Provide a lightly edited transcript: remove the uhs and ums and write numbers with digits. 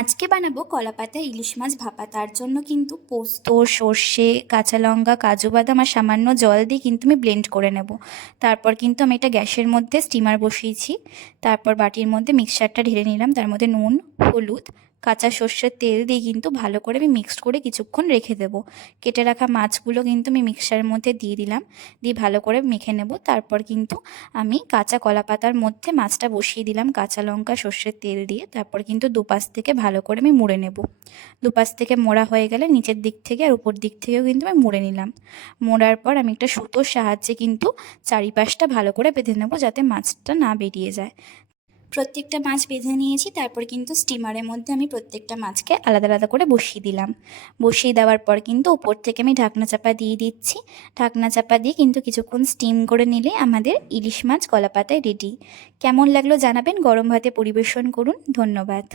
আজকে বানাবো কলাপাতা ইলিশ মাছ ভাপা। তার জন্য কিন্তু পোস্ত, সর্ষে, কাঁচা লঙ্কা, কাজু বাদাম আর সামান্য জল দিয়ে কিন্তু আমি ব্লেন্ড করে নেব। তারপর কিন্তু আমি এটা গ্যাসের মধ্যে স্টিমার বসিয়েছি। তারপর বাটির মধ্যে মিক্সচারটা ঢেলে নিলাম, তার মধ্যে নুন, হলুদ, কাঁচা সর্ষের তেল দিয়ে কিন্তু ভালো করে আমি মিক্সড করে কিছুক্ষণ রেখে দেবো। কেটে রাখা মাছগুলো কিন্তু আমি মিক্সচারের মধ্যে দিয়ে দিলাম, দিয়ে ভালো করে মেখে নেব। তারপর কিন্তু আমি কাঁচা কলা পাতার মধ্যে মাছটা বসিয়ে দিলাম কাঁচা লঙ্কা সর্ষের তেল দিয়ে। তারপর কিন্তু দুপাশ থেকে ভালো করে আমি মুড়ে নেব। দুপাশ থেকে মোড়া হয়ে গেলে নিচের দিক থেকে আর উপর দিক থেকেও কিন্তু আমি মুড়ে নিলাম। মোড়ার পর আমি একটা সুতোর সাহায্যে কিন্তু চারিপাশটা ভালো করে বেঁধে নেব, যাতে মাছটা না বেরিয়ে যায়। প্রত্যেকটা মাছ বেঁধে নিয়েছি। তারপর কিন্তু স্টিমারের মধ্যে আমি প্রত্যেকটা মাছকে আলাদা আলাদা করে বসিয়ে দিলাম। বসিয়ে দেওয়ার পর কিন্তু উপর থেকে আমি ঢাকনা চাপা দিয়ে দিচ্ছি। ঢাকনা চাপা দিয়ে কিন্তু কিছুক্ষণ স্টিম করে নিলে আমাদের ইলিশ মাছ কলাপাতায় রেডি। কেমন লাগলো জানাবেন। গরম ভাতে পরিবেশন করুন। ধন্যবাদ।